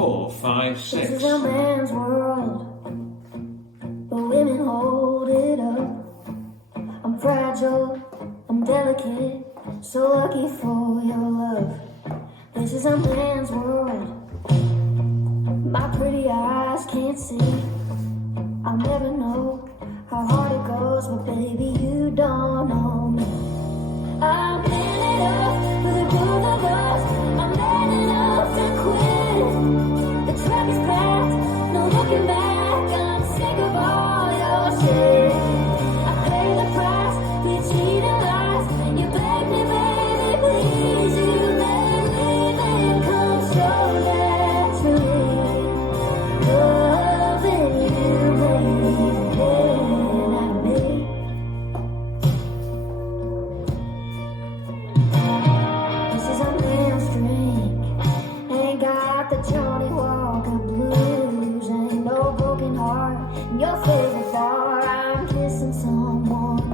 4, 5, 6. This is a man's world, but women hold it up. I'm fragile, I'm delicate, so lucky for your love. This is a man's world, my pretty eyes can't see. I'll never know how hard it goes, but baby, you don't know me. I'm man enough for the both of us. I'm man enough to quit. The track is packed, no looking back. I'm sick of all your shit. I pay the price for your cheating lies. You beg me, baby, please. You let leaving come so naturally. Loving you, baby, not me. This is a man's drink. Ain't got the Johnnie Walker Blues. Ain't no broken heart in your favorite bar. I'm kissing someone new.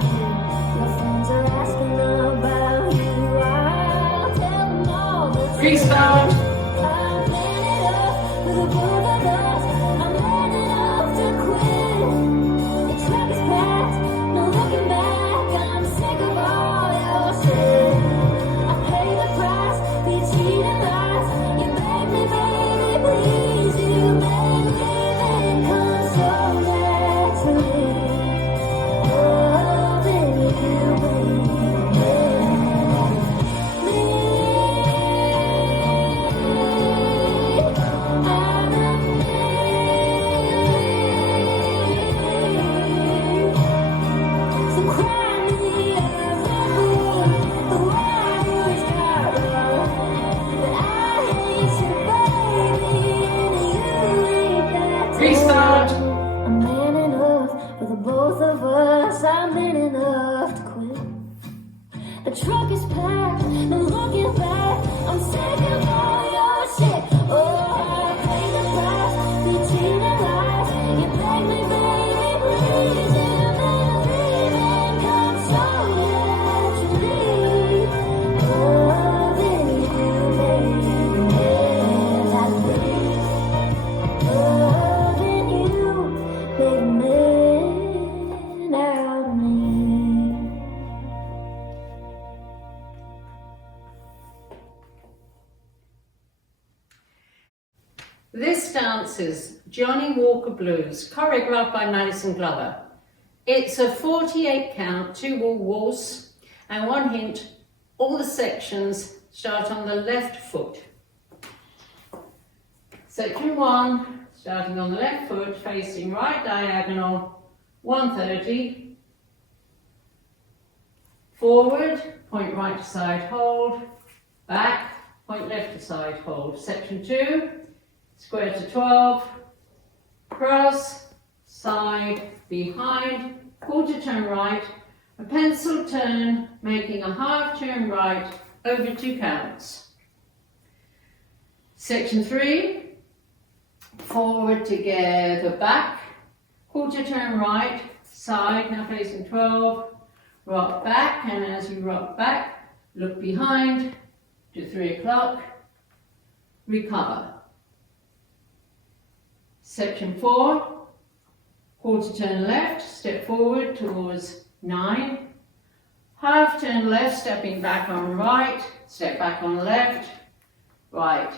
Your friends are asking about you. I'll tell them all the truth. Restart. I'm man enough for the both of us. I'm man enough to quit. The track is packed, no looking back. I'm sick of all your shit. I pay the price for your cheating lies. You beg me, baby, please. You let leaving come so naturally. Loving you, baby, so cry me evermore. The water's got rough, but I hate you, baby, and you ain't that tough. Restart. I'm man enough for the both of us. I'm man enough to quit. The truck is packed, no looking back. I'm sick of all your shit. Oh, I pay the price for your cheating lies. You beg me, baby, please. You let leaving come so naturally. Loving you, baby, not me. Loving you, baby, man out of me. This dance is Johnnie Walker Blues, choreographed by Madison Glover. It's a 48 count, 2-wall waltz, and one hint, all the sections start on the left foot. Section 1, starting on the left foot, facing right diagonal, 130. Forward, point right to side hold, back, point left to side hold. Section 2, square to 12, cross, side, behind, quarter turn right, a pencil turn, making a half turn right over 2 counts. Section 3, forward together, back, quarter turn right, side, now facing 12, rock back, and as you rock back, look behind to 3 o'clock, recover. Section 4, quarter turn left, step forward towards 9, half turn left, stepping back on right, step back on left, right,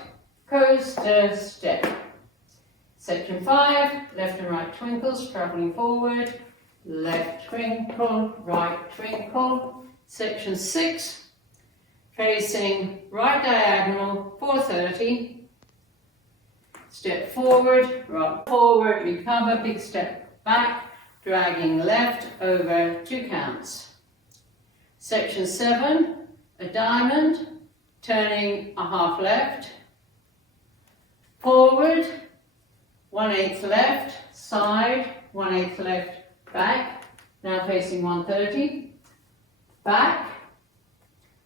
coaster, step. Section 5, left and right twinkles, travelling forward, left twinkle, right twinkle. Section 6, facing right diagonal, 430, step forward, rock forward, recover, big step back, dragging left over 2 counts. Section 7, a diamond, turning a half left, forward, 1/8 left, side, 1/8 left, back, now facing 130, back,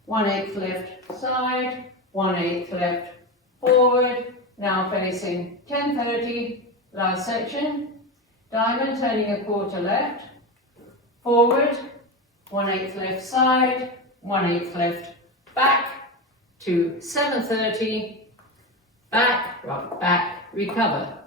1/8 left, side, 1/8 left, forward, now facing 1030, last section, diamond turning a quarter left, forward, 1/8 left side, 1/8 left back to 730, back, rock, back, recover.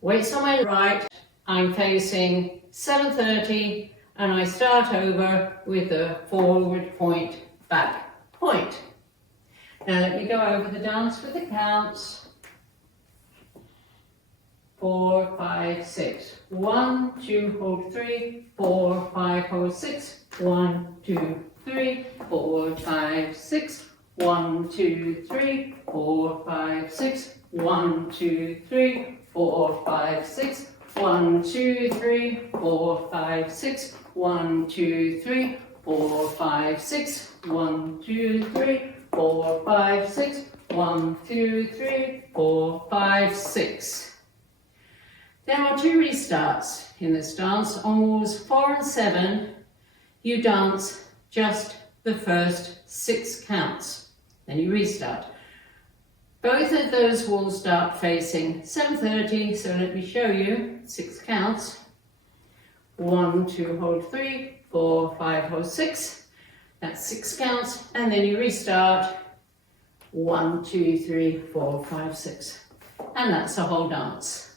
Weights on my right, I'm facing 7:30 and I start over with a forward point, back point. Now let me go over the dance with the counts. 4, 5, 6. 1, 2, hold 3, 4, 5, hold 6. 1, 2, 3, 4, 5, 6. 1, 2, 3, 4, 5, 6. 1, 2, 3, 4, 5, 6. 1, 2, 3, 4, 5, 6. 1, 2, 3, 4, 5, 6. 1, 2, 3, 4, 5, 6. 1, 2, 3, 4, 5, 6. There are 2 restarts in this dance. On walls 4 and 7, you dance just the first 6 counts. Then you restart. Both of those walls start facing 7:30, so let me show you 6 counts. 1, 2, hold 3, 4, 5, hold 6. That's 6 counts, and then you restart. 1, 2, 3, 4, 5, 6. And that's the whole dance.